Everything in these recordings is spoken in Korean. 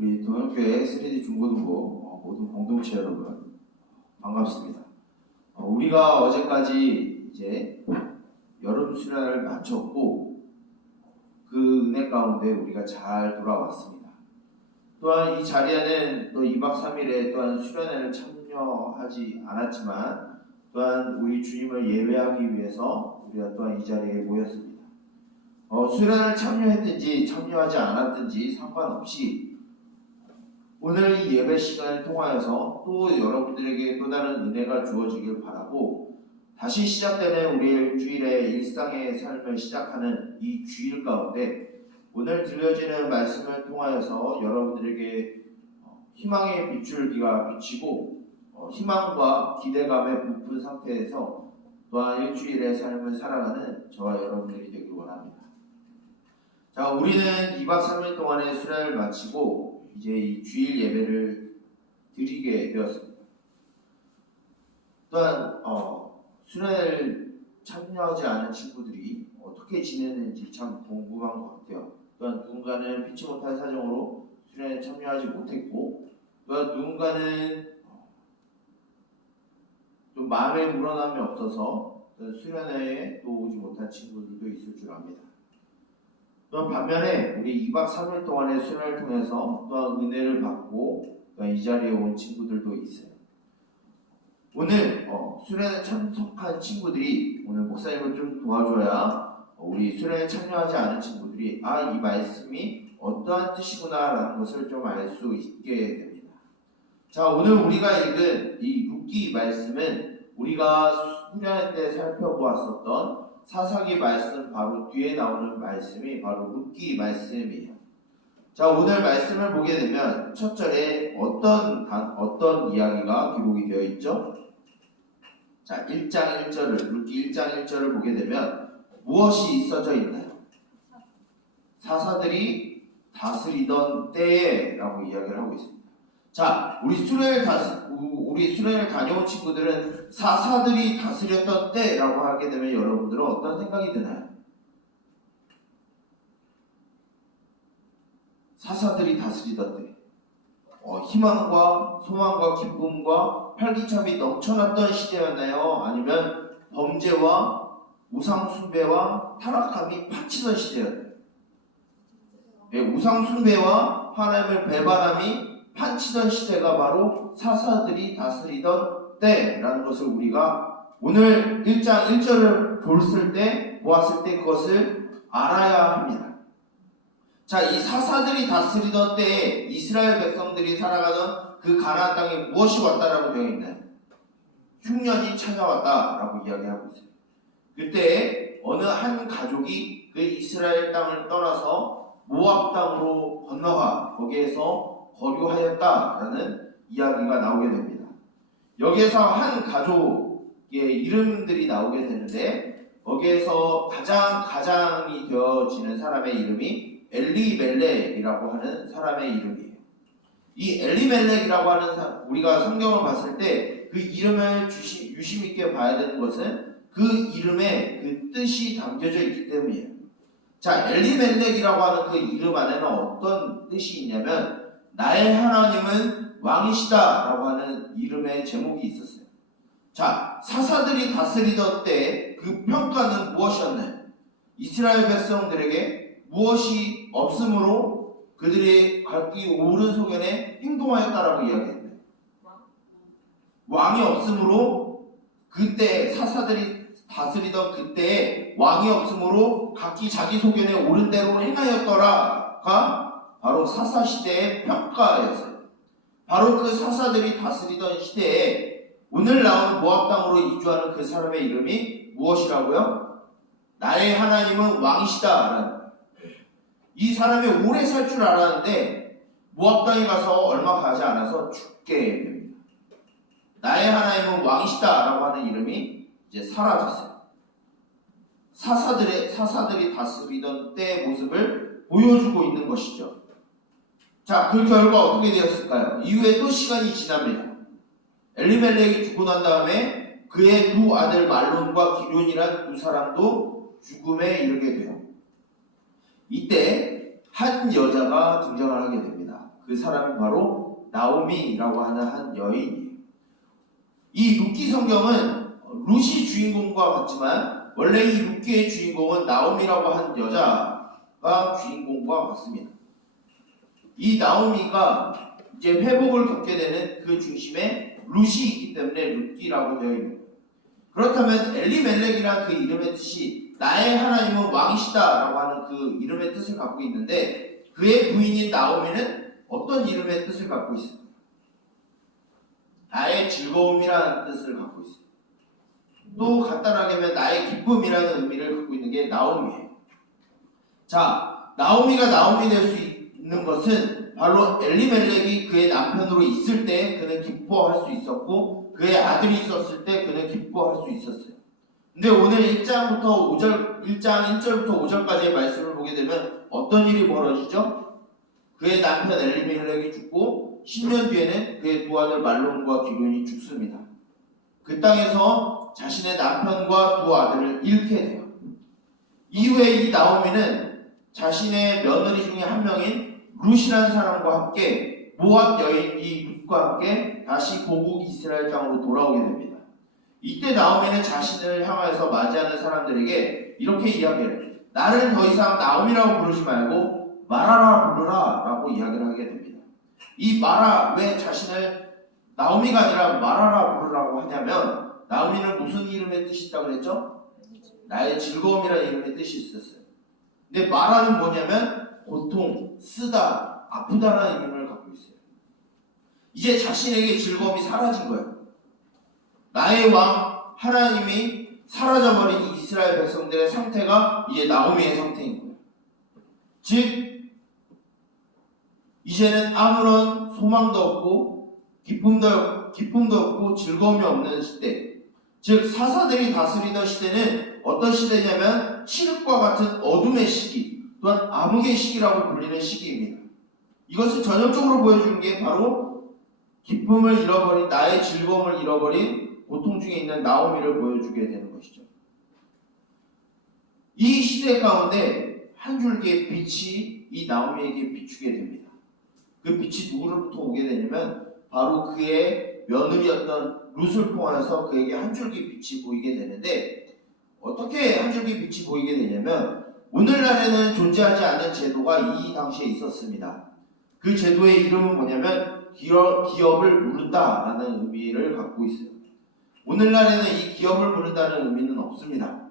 우리 동역교회 3D 중고등부 모든 공동체 여러분 반갑습니다. 우리가 어제까지 이제 여름 수련을 마쳤고 그 은혜 가운데 우리가 잘 돌아왔습니다. 또한 이 자리에는 또 2박 3일에 또한 수련회를 참여하지 않았지만 또한 우리 주님을 예배하기 위해서 우리가 또한 이 자리에 모였습니다. 수련을 참여했든지 참여하지 않았든지 상관없이 오늘 이 예배 시간을 통하여서 또 여러분들에게 또 다른 은혜가 주어지길 바라고 다시 시작되는 우리의 주일의 일상의 삶을 시작하는 이 주일 가운데 오늘 들려지는 말씀을 통하여서 여러분들에게 희망의 빗줄기가 비치고 희망과 기대감에 부푼 상태에서 또한 일주일의 삶을 살아가는 저와 여러분들이 되길 원합니다. 자, 우리는 2박 3일 동안의 수련을 마치고 이제 이 주일 예배를 드리게 되었습니다. 또한 수련을 참여하지 않은 친구들이 어떻게 지내는지 참 궁금한 것 같아요. 또한 누군가는 피치 못할 사정으로 수련에 참여하지 못했고 또한 누군가는 좀 마음에 불안함이 없어서 수련회에 또 오지 못한 친구들도 있을 줄 압니다. 또한 반면에 우리 2박 3일 동안의 수련을 통해서 또한 은혜를 받고 또한 이 자리에 온 친구들도 있어요. 오늘 수련에 참석한 친구들이 오늘 목사님을 좀 도와줘야 우리 수련에 참여하지 않은 친구들이 이 말씀이 어떠한 뜻이구나 라는 것을 좀 알 수 있게 됩니다. 자, 오늘 우리가 읽은 이 룻기 말씀은 우리가 수련회 때 살펴보았었던 사사기 말씀 바로 뒤에 나오는 말씀이 바로 룻기 말씀이에요. 자, 오늘 말씀을 보게 되면 첫 절에 어떤 이야기가 기록이 되어 있죠? 자, 1장 1절을 룻기 1장 1절을 보게 되면 무엇이 있어져 있나요? 사사들이 다스리던 때라고 이야기를 하고 있습니다. 자, 우리 수련회를 다녀온 친구들은 사사들이 다스렸던 때라고 하게 되면 여러분들은 어떤 생각이 드나요? 사사들이 다스리던 때 희망과 소망과 기쁨과 활기참이 넘쳐났던 시대였나요? 아니면 범죄와 우상숭배와 타락함이 파치던 시대였나요? 네, 우상숭배와 하나님을 배반함이 판치던 시대가 바로 사사들이 다스리던 때라는 것을 우리가 오늘 1장 1절을 보았을 때 그것을 알아야 합니다. 자, 이 사사들이 다스리던 때에 이스라엘 백성들이 살아가던 그 가나안 땅에 무엇이 왔다라고 되어 있나요? 흉년이 찾아왔다라고 이야기하고 있어요. 그때 어느 한 가족이 그 이스라엘 땅을 떠나서 모압 땅으로 건너가 거기에서 거류하였다라는 이야기가 나오게 됩니다. 여기에서 한 가족의 이름들이 나오게 되는데 거기에서 가장이 되어지는 사람의 이름이 엘리멜렉이라고 하는 사람의 이름이에요. 이 엘리멜렉이라고 하는 우리가 성경을 봤을 때 그 이름을 유심 있게 봐야 되는 것은 그 이름에 그 뜻이 담겨져 있기 때문이에요. 자, 엘리멜렉이라고 하는 그 이름 안에는 어떤 뜻이 있냐면 나의 하나님은 왕이시다 라고 하는 이름의 제목이 있었어요. 자, 사사들이 다스리던 때 그 평가는 무엇이었나요? 이스라엘 백성들에게 무엇이 없으므로 그들의 갈 길 옳은 소견에 행동하였다라고 이야기했나요? 왕이 없으므로 그때 사사들이 다스리던 그때에 왕이 없으므로 각기 자기 소견에 옳은 대로 행하였더라가 바로 사사 시대의 평가였어요. 바로 그 사사들이 다스리던 시대에 오늘 나오는 모압 땅으로 이주하는 그 사람의 이름이 무엇이라고요? 나의 하나님은 왕이시다라는. 이 사람이 오래 살 줄 알았는데 모압 땅에 가서 얼마 가지 않아서 죽게 됩니다. 나의 하나님은 왕이시다라고 하는 이름이 이제 사라졌어요. 사사들이 다스리던 때의 모습을 보여주고 있는 것이죠. 자, 그 결과 어떻게 되었을까요? 이후에 또 시간이 지납니다. 엘리멜렉이 죽고 난 다음에 그의 두 아들 말론과 기륜이란 두 사람도 죽음에 이르게 돼요. 이때 한 여자가 등장을 하게 됩니다. 그 사람이 바로 나오미라고 하는 한 여인이에요. 이 룻기 성경은 룻이 주인공과 같지만 원래 이 룻기의 주인공은 나오미라고 한 여자가 주인공과 같습니다. 이 나오미가 이제 회복을 겪게 되는 그 중심에 룻이 있기 때문에 룻기라고 되어 있는 거예요. 그렇다면 엘리멜렉이란 그 이름의 뜻이 나의 하나님은 왕이시다라고 하는 그 이름의 뜻을 갖고 있는데 그의 부인인 나오미는 어떤 이름의 뜻을 갖고 있습니까? 나의 즐거움이라는 뜻을 갖고 있어요. 또 간단하게 하면 나의 기쁨이라는 의미를 갖고 있는 게 나오미예요. 자, 나오미가 나오미 될 수 있는 것은 바로 엘리멜렉이 그의 남편으로 있을 때 그는 기뻐할 수 있었고 그의 아들이 있었을 때 그는 기뻐할 수 있었어요. 근데 오늘 1장 1절부터 5절까지의 말씀을 보게 되면 어떤 일이 벌어지죠? 그의 남편 엘리멜렉이 죽고 10년 뒤에는 그의 두 아들 말론과 기론이 죽습니다. 그 땅에서 자신의 남편과 두 아들을 잃게 돼요. 이후에 이 나오미는 자신의 며느리 중에 한 명인 룻이라는 사람과 함께 모압 여인 이 룻과 함께 다시 고국 이스라엘 땅으로 돌아오게 됩니다. 이때 나오미는 자신을 향해서 맞이하는 사람들에게 이렇게 이야기해요. 나를 더 이상 나오미라고 부르지 말고 마라라 부르라 라고 이야기를 하게 됩니다. 이 마라, 왜 자신을 나오미가 아니라 마라라 부르라고 하냐면 나오미는 무슨 이름의 뜻이 있다고 그랬죠? 나의 즐거움이라는 이름의 뜻이 있었어요. 근데 마라는 뭐냐면 고통, 쓰다, 아프다라는 의미를 갖고 있어요. 이제 자신에게 즐거움이 사라진 거예요. 나의 왕 하나님이 사라져버린 이스라엘 백성들의 상태가 이제 나오미의 상태인 거예요. 즉 이제는 아무런 소망도 없고 기쁨도 없고 즐거움이 없는 시대, 즉 사사들이 다스리던 시대는 어떤 시대냐면 칠흑과 같은 어둠의 시기, 또한 암흑의 시기라고 불리는 시기입니다. 이것을 전형적으로 보여주는 게 바로 기쁨을 잃어버린, 나의 즐거움을 잃어버린 고통 중에 있는 나오미를 보여주게 되는 것이죠. 이 시대 가운데 한 줄기의 빛이 이 나오미에게 비추게 됩니다. 그 빛이 누구로부터 오게 되냐면 바로 그의 며느리였던 룻을 통해서 그에게 한 줄기 빛이 보이게 되는데, 어떻게 한 줄기 빛이 보이게 되냐면 오늘날에는 존재하지 않는 제도가 이 당시에 있었습니다. 그 제도의 이름은 뭐냐면 기업을 부른다라는 의미를 갖고 있어요. 오늘날에는 이 기업을 부른다는 의미는 없습니다.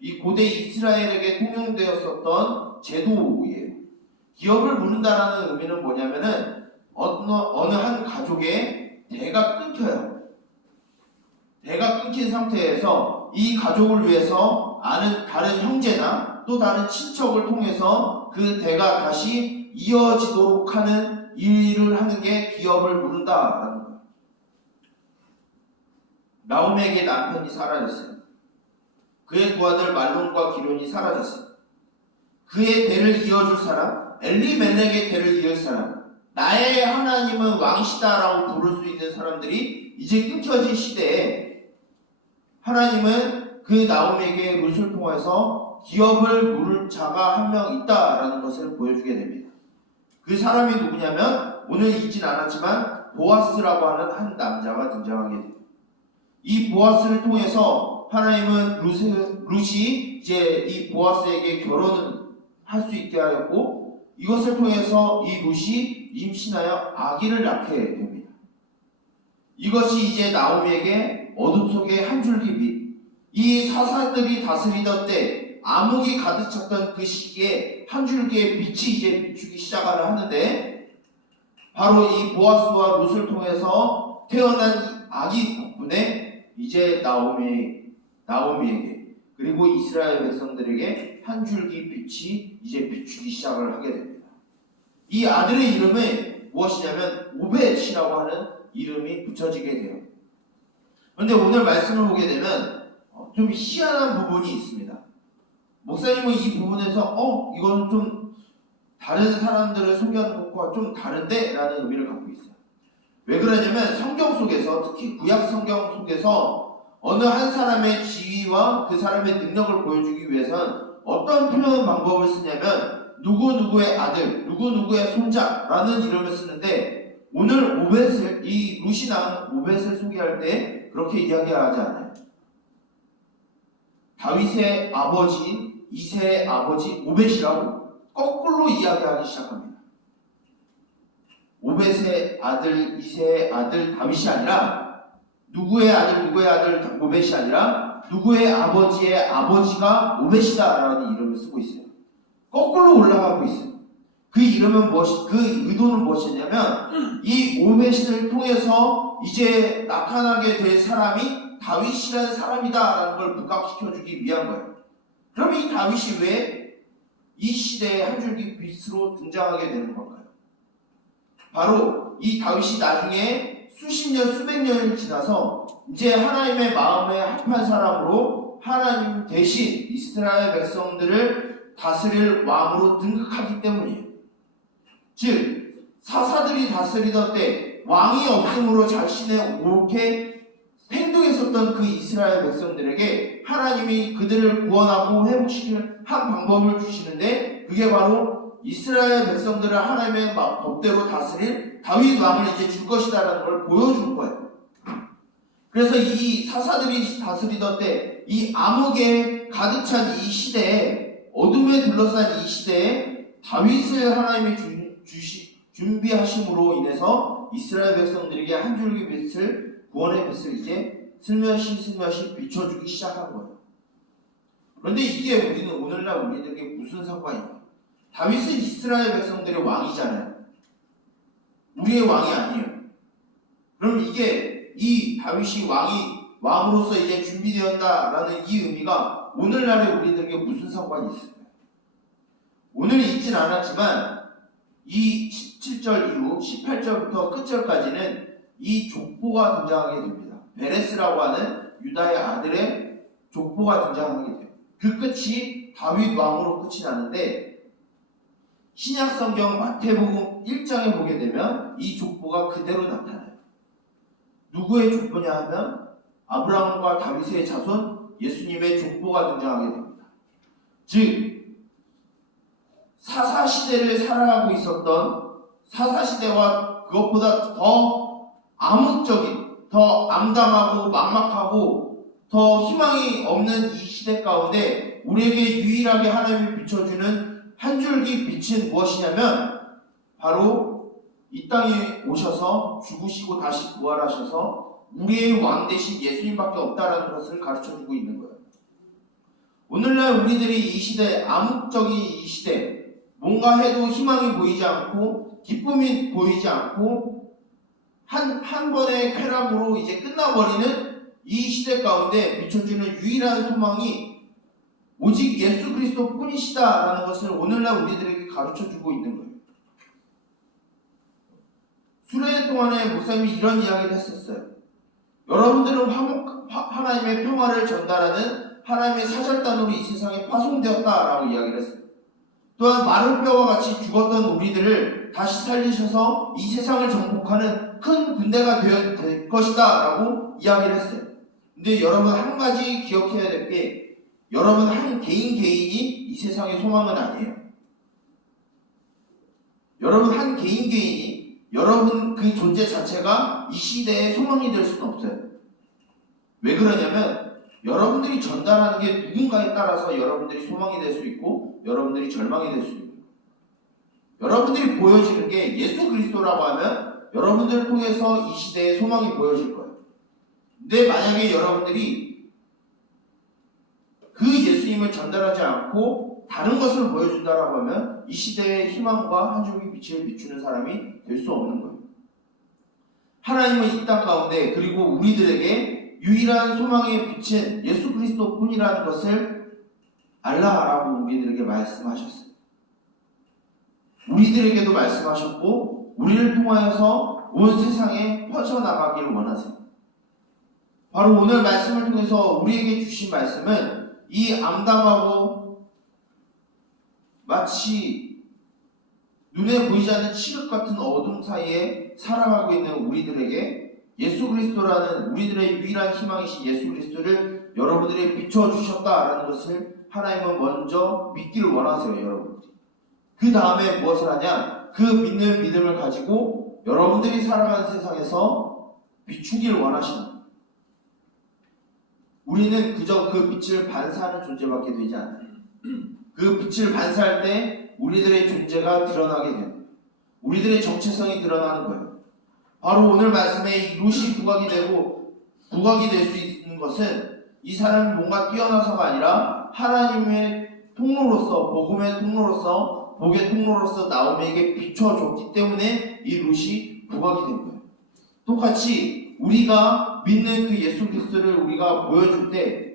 이 고대 이스라엘에게 통용되었었던 제도예요. 기업을 부른다라는 의미는 뭐냐면은 어느 한 가족의 대가 끊겨요. 대가 끊긴 상태에서 이 가족을 위해서 아는 다른 형제나 또 다른 친척을 통해서 그 대가 다시 이어지도록 하는 일을 하는 게 기업을 부른다라는 거예요. 나오미에게 남편이 사라졌어요. 그의 두 아들 말론과 기론이 사라졌어요. 그의 대를 이어줄 사람, 엘리멜렉의 대를 이을 사람, 나의 하나님은 왕이시다라고 부를 수 있는 사람들이 이제 끊겨진 시대에 하나님은 그 나오미에게 룻을 통해서 기업을 물을 자가 한 명 있다라는 것을 보여주게 됩니다. 그 사람이 누구냐면 오늘 읽진 않았지만 보아스라고 하는 한 남자가 등장하게 됩니다. 이 보아스를 통해서 하나님은 룻이 이제 이 보아스에게 결혼을 할 수 있게 하였고, 이것을 통해서 이 룻이 임신하여 아기를 낳게 됩니다. 이것이 이제 나오미에게 어둠 속의 한 줄기 빛, 이 사사들이 다스리던 때 암흑이 가득 찼던 그 시기에 한 줄기의 빛이 이제 비추기 시작을 하는데, 바로 이 보아스와 룻을 통해서 태어난 아기 덕분에 이제 나오미에게 그리고 이스라엘 백성들에게 한 줄기 빛이 이제 비추기 시작을 하게 됩니다. 이 아들의 이름은 무엇이냐면 오벳이라고 하는 이름이 붙여지게 돼요. 그런데 오늘 말씀을 보게 되면 좀 희한한 부분이 있습니다. 목사님은 이 부분에서 이건 좀 다른 사람들을 소개하는 것과 좀 다른데? 라는 의미를 갖고 있어요. 왜 그러냐면 성경 속에서, 특히 구약 성경 속에서 어느 한 사람의 지위와 그 사람의 능력을 보여주기 위해서는 어떤 표현 방법을 쓰냐면 누구누구의 아들, 누구누구의 손자라는 이름을 쓰는데 오늘 오벳을, 이 룻이 낳은 오벳을 소개할 때 그렇게 이야기하지 않아요. 다윗의 아버지, 이새의 아버지 오벳이라고 거꾸로 이야기하기 시작합니다. 오벳의 아들, 이새의 아들 다윗이 아니라 누구의 아들, 누구의 아들 오벳이 아니라 누구의 아버지의 아버지가 오벳이다라는 이름을 쓰고 있어요. 거꾸로 올라가고 있어요. 그 이름은 그 의도는 무엇이냐면 이 오벳을 통해서 이제 나타나게 될 사람이 다윗이라는 사람이다라는 걸 부각시켜주기 위한 거예요. 그럼 이 다윗이 왜 이 시대에 한 줄기 빛으로 등장하게 되는 걸까요? 바로 이 다윗이 나중에 수십 년, 수백 년이 지나서 이제 하나님의 마음에 합한 사람으로 하나님 대신 이스라엘 백성들을 다스릴 왕으로 등극하기 때문이에요. 즉 사사들이 다스리던 때 왕이 없음으로 자신의 옳게 행동했었던 그 이스라엘 백성들에게 하나님이 그들을 구원하고 회복시키는 한 방법을 주시는데 그게 바로 이스라엘 백성들을 하나님의 법대로 다스릴 다윗 왕을 이제 줄 것이다라는 걸 보여줄 거예요. 그래서 이 사사들이 다스리던 때 이 암흑에 가득 찬 이 시대에 어둠에 둘러싼 이 시대에 다윗을 하나님이 준비하심으로 인해서 이스라엘 백성들에게 한 줄기 빛을 구원의 빛을 이제 슬며시 비춰주기 시작한 거예요. 그런데 이게 오늘날 우리에게 무슨 상관이냐? 다윗은 이스라엘 백성들의 왕이잖아요. 우리의 왕이 아니에요. 그럼 이게 이 다윗이 왕으로서 이제 준비되었다라는 이 의미가 오늘날의 우리들에게 무슨 상관이 있을까요? 오늘 읽진 않았지만 이 17절 이후 18절부터 끝절까지는 이 족보가 등장하게 됩니다. 베레스라고 하는 유다의 아들의 족보가 등장하게 돼요. 그 끝이 다윗 왕으로 끝이 나는데 신약성경 마태복음 1장에 보게 되면 이 족보가 그대로 나타나요. 누구의 족보냐 하면 아브라함과 다윗의 자손 예수님의 족보가 등장하게 됩니다. 즉 사사시대를 살아가고 있었던 사사시대와 그것보다 더 암흑적인, 더 암담하고 막막하고 더 희망이 없는 이 시대 가운데 우리에게 유일하게 하나님이 비춰주는 한 줄기 빛은 무엇이냐면 바로 이 땅에 오셔서 죽으시고 다시 부활하셔서 우리의 왕 대신 예수님밖에 없다라는 것을 가르쳐주고 있는 거예요. 오늘날 우리들이 이 시대, 암흑적인 이 시대, 뭔가 해도 희망이 보이지 않고 기쁨이 보이지 않고 한 번의 쾌락으로 이제 끝나버리는 이 시대 가운데 비춰주는 유일한 소망이 오직 예수 그리스도 뿐이시다라는 것을 오늘날 우리들에게 가르쳐주고 있는 거예요. 수련회 동안에 목사님이 이런 이야기를 했었어요. 여러분들은 하나님의 평화를 전달하는 하나님의 사절단으로 이 세상에 파송되었다라고 이야기를 했어요. 또한 마른 뼈와 같이 죽었던 우리들을 다시 살리셔서 이 세상을 정복하는 큰 군대가 될 것이다 라고 이야기를 했어요. 근데 여러분 한 가지 기억해야 될 게 여러분 한 개인이 이 세상의 소망은 아니에요. 여러분 한 개인이 여러분 그 존재 자체가 이 시대의 소망이 될 수는 없어요. 왜 그러냐면 여러분들이 전달하는 게 누군가에 따라서 여러분들이 소망이 될 수 있고 여러분들이 절망이 될 수 있고 여러분들이 보여지는 게 예수 그리스도라고 하면 여러분들을 통해서 이 시대의 소망이 보여질 거예요. 근데 만약에 여러분들이 그 예수님을 전달하지 않고 다른 것을 보여준다라고 하면 이 시대의 희망과 한 줄기 빛을 비추는 사람이 될 수 없는 거예요. 하나님은 이 땅 가운데 그리고 우리들에게 유일한 소망의 빛은 예수 그리스도 뿐이라는 것을 알라라고 우리들에게 말씀하셨어요. 우리들에게도 말씀하셨고 우리를 통하여서 온 세상에 퍼져나가기를 원하세요. 바로 오늘 말씀을 통해서 우리에게 주신 말씀은 이 암담하고 마치 눈에 보이지 않는 칠흑 같은 어둠 사이에 살아가고 있는 우리들에게 예수 그리스도라는 우리들의 유일한 희망이신 예수 그리스도를 여러분들이 비춰주셨다라는 것을 하나님은 먼저 믿기를 원하세요. 여러분들이 그 다음에 무엇을 하냐? 그 믿는 믿음을 가지고 여러분들이 살아가는 세상에서 비추길 원하시는 거예요. 우리는 그저 그 빛을 반사하는 존재밖에 되지 않아요. 그 빛을 반사할 때 우리들의 존재가 드러나게 되는 거예요. 우리들의 정체성이 드러나는 거예요. 바로 오늘 말씀에 이 롯이 부각이 될 수 있는 것은 이 사람이 뭔가 뛰어나서가 아니라 하나님의 통로로서, 복음의 통로로서, 복의 통로로서 나옴에게 비춰줬기 때문에 이 롯이 부각이 된 거예요. 똑같이 우리가 믿는 그 예수 그리스도를 우리가 보여줄 때,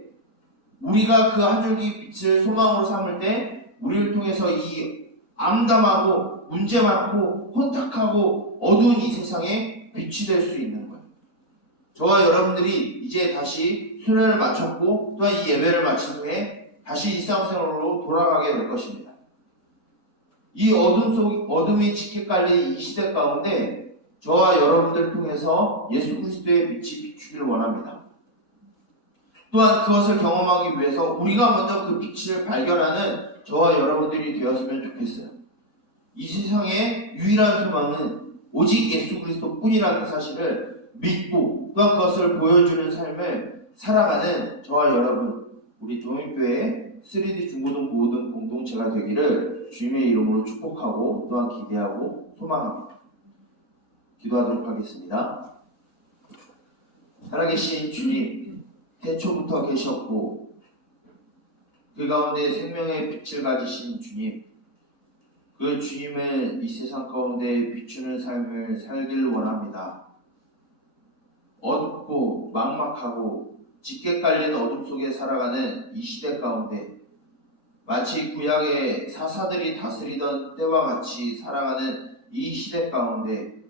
우리가 그 한 줄기 빛을 소망으로 삼을 때 우리를 통해서 이 암담하고 문제 많고 혼탁하고 어두운 이 세상에 빛이 될 수 있는 거예요. 저와 여러분들이 이제 다시 수련을 마쳤고 또한 이 예배를 마친 후에 다시 일상생활로 돌아가게 될 것입니다. 이 어둠이 짙게 깔린 이 시대 가운데 저와 여러분들을 통해서 예수 그리스도의 빛이 비추기를 원합니다. 또한 그것을 경험하기 위해서 우리가 먼저 그 빛을 발견하는 저와 여러분들이 되었으면 좋겠어요. 이 세상의 유일한 소망은 오직 예수 그리스도뿐이라는 사실을 믿고 또한 그것을 보여주는 삶을 살아가는 저와 여러분, 우리 동일교회 3D 중고등 모든 공동체가 되기를 주님의 이름으로 축복하고 또한 기대하고 소망합니다. 기도하도록 하겠습니다. 살아계신 주님, 태초부터 계셨고 그 가운데 생명의 빛을 가지신 주님, 그 주님을 이 세상 가운데 비추는 삶을 살기를 원합니다. 어둡고 막막하고 짙게 깔린 어둠 속에 살아가는 이 시대 가운데 마치 구약의 사사들이 다스리던 때와 같이 살아가는 이 시대 가운데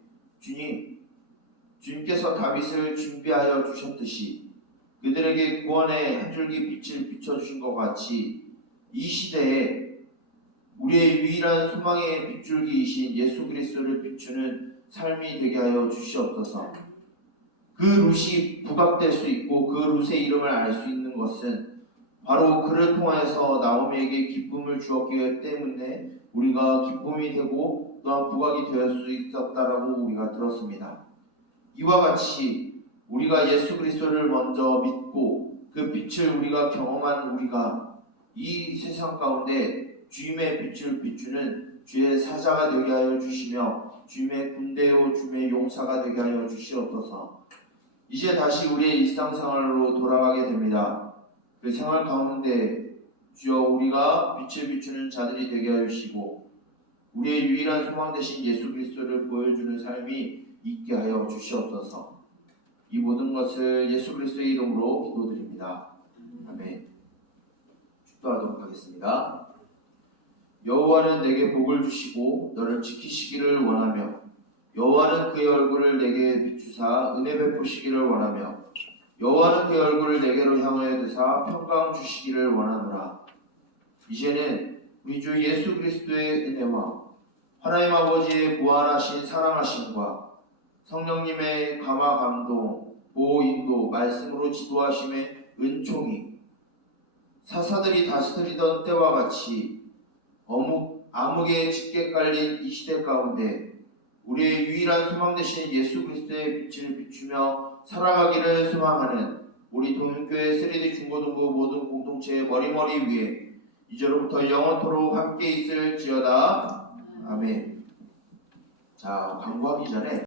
주님께서 다윗을 준비하여 주셨듯이 그들에게 구원의 한 줄기 빛을 비춰주신 것 같이 이 시대에 우리의 유일한 소망의 빗줄기이신 예수 그리스도를 비추는 삶이 되게 하여 주시옵소서. 그 롯이 부각될 수 있고 그 롯의 이름을 알 수 있는 것은 바로 그를 통하여서 나오미에게 기쁨을 주었기 때문에 우리가 기쁨이 되고 또한 부각이 되었을 수 있었다라고 우리가 들었습니다. 이와 같이 우리가 예수 그리스도를 먼저 믿고 그 빛을 우리가 경험한 우리가 이 세상 가운데 주님의 빛을 비추는 주의 사자가 되게 하여 주시며 주님의 군대요 주님의 용사가 되게 하여 주시옵소서. 이제 다시 우리의 일상생활로 돌아가게 됩니다. 그 생활 가운데 주여 우리가 빛을 비추는 자들이 되게 하여 주시고 우리의 유일한 소망 되신 예수 그리스도를 보여주는 삶이 있게 하여 주시옵소서. 이 모든 것을 예수 그리스도의 이름으로 기도드립니다. 아멘. 축도하도록 하겠습니다. 여호와는 내게 복을 주시고 너를 지키시기를 원하며 여호와는 그의 얼굴을 내게 비추사 은혜 베푸시기를 원하며 여호와는 그의 얼굴을 내게로 향하여 드사 평강 주시기를 원하노라. 이제는 우리 주 예수 그리스도의 은혜와 하나님 아버지의 무한하신 사랑하심과 성령님의 감화 감동, 보호 인도, 말씀으로 지도하심의 은총이 사사들이 다스리던 때와 같이 암흑에 짙게 깔린 이 시대 가운데 우리의 유일한 소망 되신 예수 그리스도의 빛을 비추며 살아가기를 소망하는 우리 동일교회 3D 중고등부 모든 공동체의 머리머리 위에 이제로부터 영원토록 함께 있을지어다. 아멘. 자, 광고하기 전에